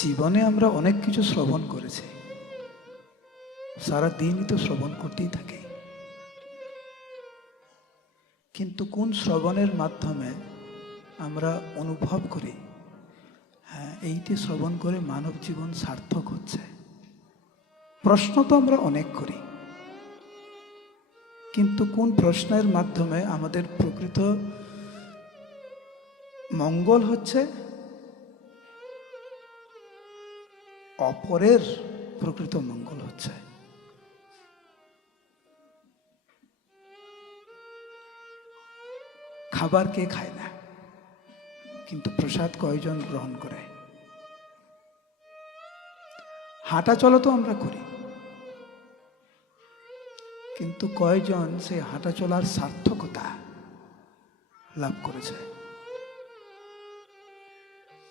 জীবনে আমরা অনেক কিছু শ্রবণ করেছি, সারা দিনই তো শ্রবণ করতেই থাকি। কিন্তু কোন শ্রবণের মাধ্যমে আমরা অনুভব করি হ্যাঁ এইটি শ্রবণ করে মানব জীবন সার্থক হচ্ছে? প্রশ্ন তো আমরা অনেক করি, কিন্তু কোন প্রশ্নের মাধ্যমে আমাদের প্রকৃত মঙ্গল হচ্ছে, অপরের প্রকৃত মঙ্গল হচ্ছে? খাবার কে খায় না, কিন্তু প্রসাদ কয়জন গ্রহণ করে? হাঁটা চলা তো আমরা করি, কিন্তু কয়জন সেই হাঁটা চলার সার্থকতা লাভ করেছে?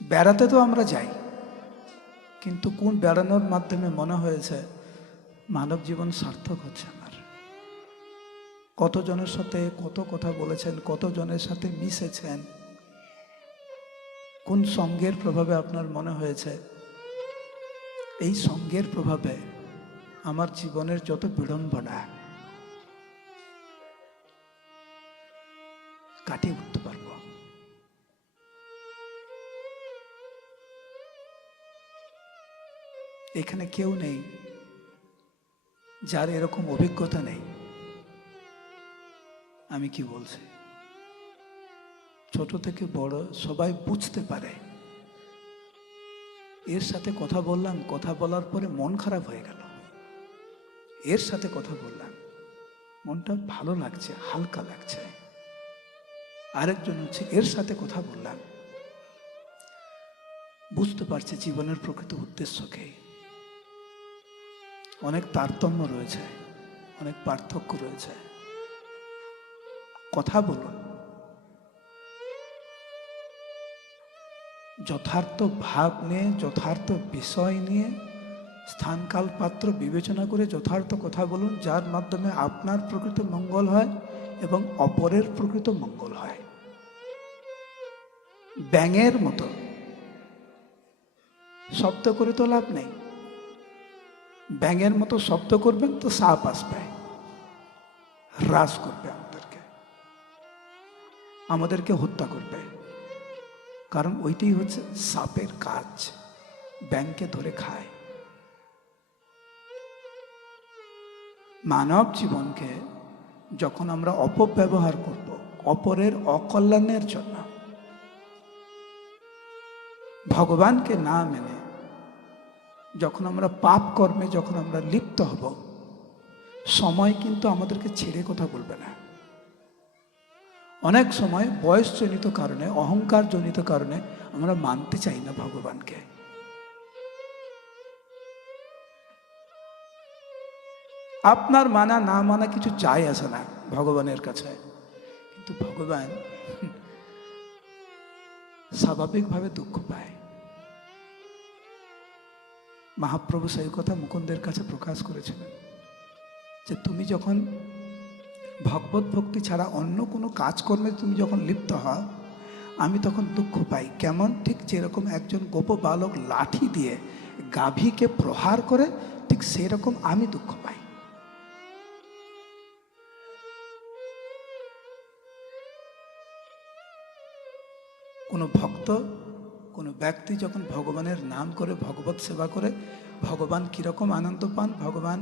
বেড়াতে তো আমরা যাই, কিন্তু কোন বেড়ানোর মাধ্যমে মনে হয়েছে মানব জীবন সার্থক হচ্ছে আমার? কতজনের সাথে কত কথা বলেছেন, কতজনের সাথে মিশেছেন, কোন সঙ্গের প্রভাবে আপনার মনে হয়েছে এই সঙ্গের প্রভাবে আমার জীবনের যত বিড়ম্বনা কাটিয়ে উঠতে পারব? এখানে কেউ নেই যার এরকম অভিজ্ঞতা নেই। আমি কি বলছি, ছোট থেকে বড় সবাই বুঝতে পারে এর সাথে কথা বললাম, কথা বলার পরে মন খারাপ হয়ে গেল, এর সাথে কথা বললাম মনটা ভালো লাগছে, হালকা লাগছে। আরেকজন হচ্ছে এর সাথে কথা বললাম, বুঝতে পারছে জীবনের প্রকৃত উদ্দেশ্যকে। অনেক তারতম্য রয়েছে, অনেক পার্থক্য রয়েছে। কথা বলুন, যথার্থ ভাব নিয়ে, যথার্থ বিষয় নিয়ে, স্থানকাল পাত্র বিবেচনা করে যথার্থ কথা বলুন, যার মাধ্যমে আপনার প্রকৃত মঙ্গল হয় এবং অপরের প্রকৃত মঙ্গল হয়। ব্যাঙের মতো শব্দ করে তো লাভ নেই। ব্যাঙের মতো শব্দ করবেন তো সাপ আসবে, হ্রাস করবে আমাদেরকে হত্যা করবে। কারণ ওইটাই হচ্ছে সাপের কাজ, ব্যাঙকে ধরে খায়। মানব জীবনকে যখন আমরা অপব্যবহার করব অপরের অকল্যাণের জন্য, ভগবানকে না মেনে যখন আমরা পাপ কর্মে যখন আমরা লিপ্ত হব, সময় কিন্তু আমাদেরকে ছেড়ে কথা বলবে না। অনেক সময় বয়সজনিত কারণে, অহংকার জনিত কারণে আমরা মানতে চাই না ভগবানকে। আপনার মানা না মানা কিছু চাই আসে না ভগবানের কাছে, কিন্তু ভগবান স্বাভাবিকভাবে দুঃখ পায়। মহাপ্রভু সেই কথা মুকুন্দের কাছে প্রকাশ করেছিলেন যে তুমি যখন ভগবত ভক্তি ছাড়া অন্য কোনো কাজকর্মে তুমি যখন লিপ্ত হও, আমি তখন দুঃখ পাই। কেমন? ঠিক যেরকম একজন গোপ বালক লাঠি দিয়ে গাভীকে প্রহার করে, ঠিক সেরকম আমি দুঃখ পাই। কোনো ভক্ত, কোনো ব্যক্তি যখন ভগবানের নাম করে, ভগবত সেবা করে, ভগবান কীরকম আনন্দ পান, ভগবান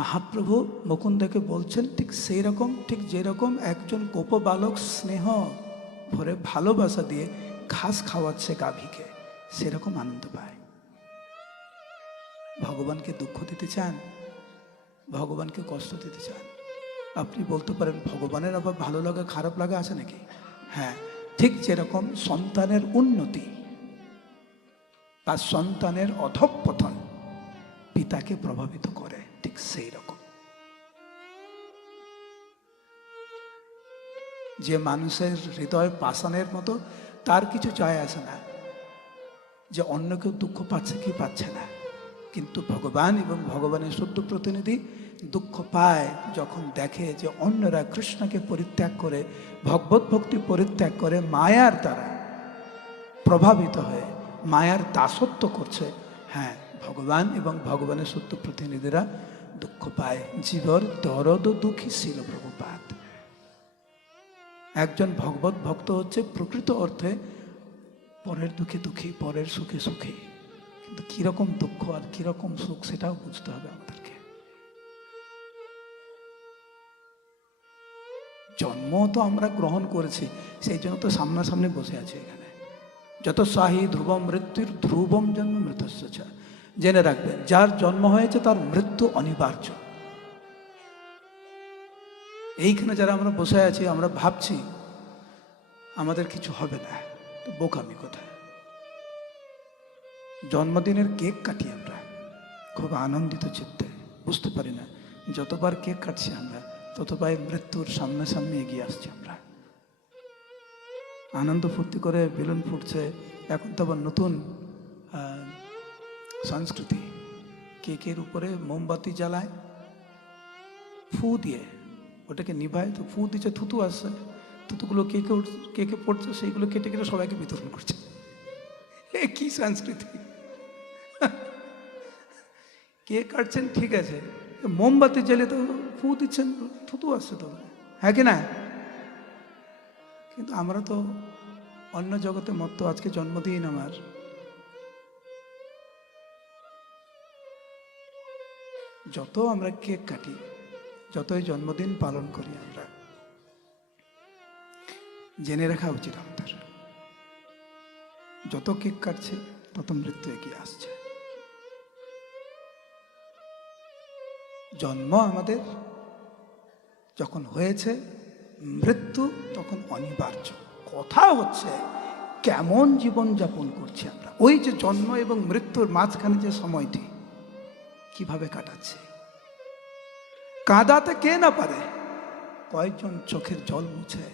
মহাপ্রভু মুকুন্দকে বলছেন ঠিক সেই রকম, ঠিক যেরকম একজন গোপ বালক স্নেহ ভরে ভালোবাসা দিয়ে ঘাস খাওয়াচ্ছে গাভীকে, সেরকম আনন্দ পায়। ভগবানকে দুঃখ দিতে চান, ভগবানকে কষ্ট দিতে চান? আপনি বলতে পারেন ভগবানের আবার ভালো লাগা খারাপ লাগা আছে নাকি? হ্যাঁ, ঠিক যেরকম সন্তানের উন্নতি বা সন্তানের অধঃপতন পিতাকে প্রভাবিত করে, ঠিক সেই রকম যে মানুষের হৃদয় পাষাণের মতো, তার কিছু যায় আসে না যে অন্য কেউ দুঃখ পাচ্ছে কি পাচ্ছে না। কিন্তু ভগবান এবং ভগবানের শুদ্ধ প্রতিনিধি দুঃখ পায় যখন দেখে যে অন্যরা কৃষ্ণকে পরিত্যাগ করে, ভগবত ভক্তি পরিত্যাগ করে, মায়ার দ্বারা প্রভাবিত হয়ে মায়ার দাসত্ব করছে। হ্যাঁ, ভগবান এবং ভগবানের সত্য প্রতিনিধিরা দুঃখ পায়। জীবর দরদ দুঃখী ছিল প্রভুপাদ। একজন ভগবত ভক্ত হচ্ছে প্রকৃত অর্থে পরের দুঃখে দুঃখী, পরের সুখে সুখী। কিন্তু কিরকম দুঃখ আর কিরকম সুখ সেটাও বুঝতে হবে আমাদেরকে। জন্ম তো আমরা গ্রহণ করেছি, সেই জন্য তো সামনাসামনি বসে আছি এখানে। যত সাহি ধ্রুবম মৃত্যুর ধ্রুবম জন্ম মৃত্যুশ্চ। জেনে রাখবেন, যার জন্ম হয়েছে তার মৃত্যু অনিবার্য। এইখানে যারা আমরা বসে আছি, আমরা ভাবছি আমাদের কিছু হবে না, তো বোকামি কোথায়। জন্মদিনের কেক কাটি আমরা খুব আনন্দিত চিত্তে, বুঝতে পারি না যতবার কেক কাটছি আমরা ততবার মৃত্যুর সামনাসামনি এগিয়ে আসছি আমরা। আনন্দ ফুর্তি করে বেলুন ফুটছে। এখন তো আবার নতুন সংস্কৃতি, কেকের উপরে মোমবাতি জ্বালায়, ফু দিয়ে ওটাকে নিভায়, তো ফু দিচ্ছে, থুতু আসছে, থুতুগুলো কেকে পড়ছে, সেইগুলো কেটে কেটে সবাইকে বিতরণ করছে। এ কি সংস্কৃতি! কেক কাটছেন ঠিক আছে, মোমবাতি জ্বালিয়ে তো ফু দিচ্ছেন, থুতু আসছে তো, হ্যাঁ কি না? কিন্তু আমরা তো অন্য জগতে মত্ত। আজকে জন্মদিন আমার, যত আমরা কেক কাটি, যতই জন্মদিন পালন করি, আমরা জেনে রাখা উচিত আমাদের, যত কেক কাটছে তত মৃত্যু এগিয়ে আসছে। জন্ম আমাদের যখন হয়েছে, মৃত্যু তখন অনিবার্য। কথা হচ্ছে কেমন জীবন যাপন করছি আমরা। ওই যে জন্ম এবং মৃত্যুর মাঝখানে যে সময়টি কিভাবে কাটাচ্ছে। কাঁদাতে কে না পারে, কয়েকজন চোখের জল মুছে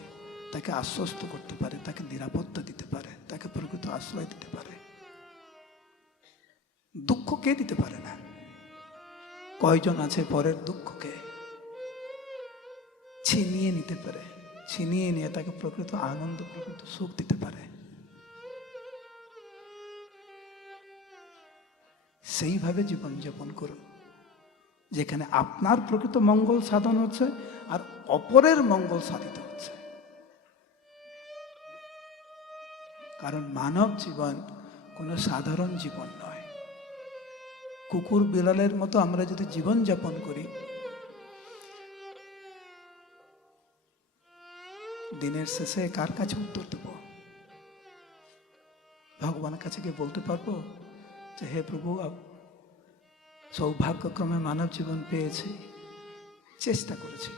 তাকে আশ্বস্ত করতে পারে, তাকে নিরাপত্তা দিতে পারে, তাকে প্রকৃত আশ্রয় দিতে পারে। দুঃখ কে দিতে পারে না? কয়জন আছে পরের দুঃখকে ছিনিয়ে নিতে পারে, ছিনিয়ে নিয়ে তাকে প্রকৃত আনন্দ, প্রকৃত সুখ দিতে পারে। সেইভাবে জীবনযাপন করুন, যেখানে আপনার প্রকৃত মঙ্গল সাধন হচ্ছে আর অপরের মঙ্গল সাধিত হচ্ছে। কারণ মানব জীবন কোনো সাধারণ জীবন নয়। কুকুর বিড়ালের মতো আমরা যদি জীবন যাপন করি, দিনের শেষে কার কাছে উত্তর দেব? ভগবানের কাছে গিয়ে বলতে পারবো যে হে প্রভু, সৌভাগ্যক্রমে মানব জীবন পেয়েছি, চেষ্টা করেছি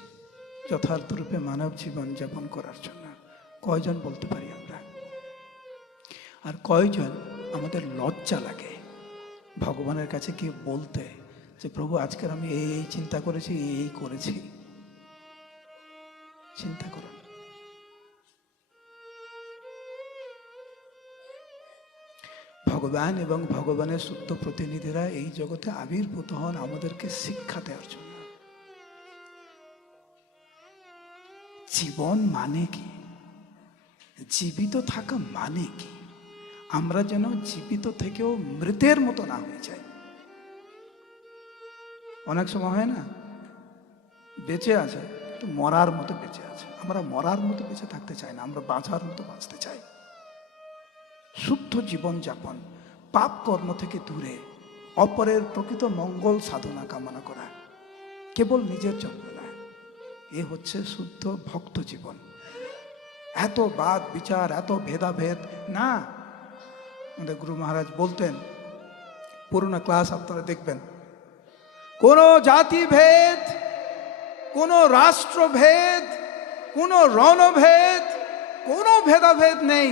যথার্থ রূপে মানব জীবন যাপন করার জন্য? কয়জন বলতে পারি আমরা? আর কয়জন আমাদের লজ্জা লাগে ভগবানের কাছে গিয়ে বলতে যে প্রভু আজকের আমি এই চিন্তা করেছি, এই করেছি? চিন্তা করুন। ভগবান এবং ভগবানের সত্য প্রতিনিধিরা এই জগতে আবির্ভূত হন আমাদেরকে শিক্ষা দেওয়ার জন্য। জীবন মানে কি? জীবিত থাকা মানে কি? আমরা যেন জীবিত থেকেও মৃতের মতো না হয়ে যাই। অনেক সময় হয় না, বেঁচে আছে তো মরার মতো বেঁচে আছে। আমরা মরার মতো বেঁচে থাকতে চাই না, আমরা বাঁচার মতো বাঁচতে চাই। শুদ্ধ জীবন যাপন, পাপ কর্ম থেকে দূরে, অপরের প্রকৃত মঙ্গল সাধনা কামনা করা, কেবল নিজের জন্য না, এ হচ্ছে শুদ্ধ ভক্ত জীবন। এত বাদ বিচার, এত ভেদাভেদ না। আমাদের গুরু মহারাজ বলতেন, পুরোনো ক্লাস আপনারা দেখবেন, কোনো জাতিভেদ, কোনো রাষ্ট্রভেদ, কোনো রণভেদ, কোনো ভেদাভেদ নেই।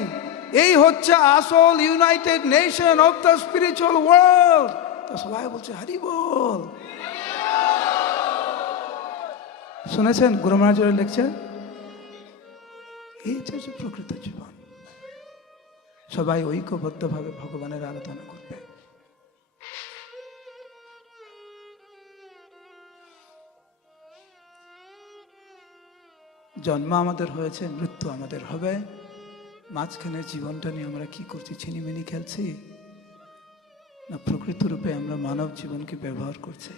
এই হচ্ছে আসল United nation of the spiritual world. তো সবাই বলছে হরি বল। শুনেছেন গুরু মহারাজের লেকচার? এই হচ্ছে প্রকৃত জীবন। সবাই ঐক্যবদ্ধভাবে ভগবানের আরাধনা করবে। জন্ম আমাদের হয়েছে, মৃত্যু আমাদের হবে। মাঝখানে জীবনটা নিয়ে আমরা কি করছি? ছিনিমিনি খেলছি, না প্রকৃত রূপে আমরা মানব জীবনকে ব্যবহার করছি?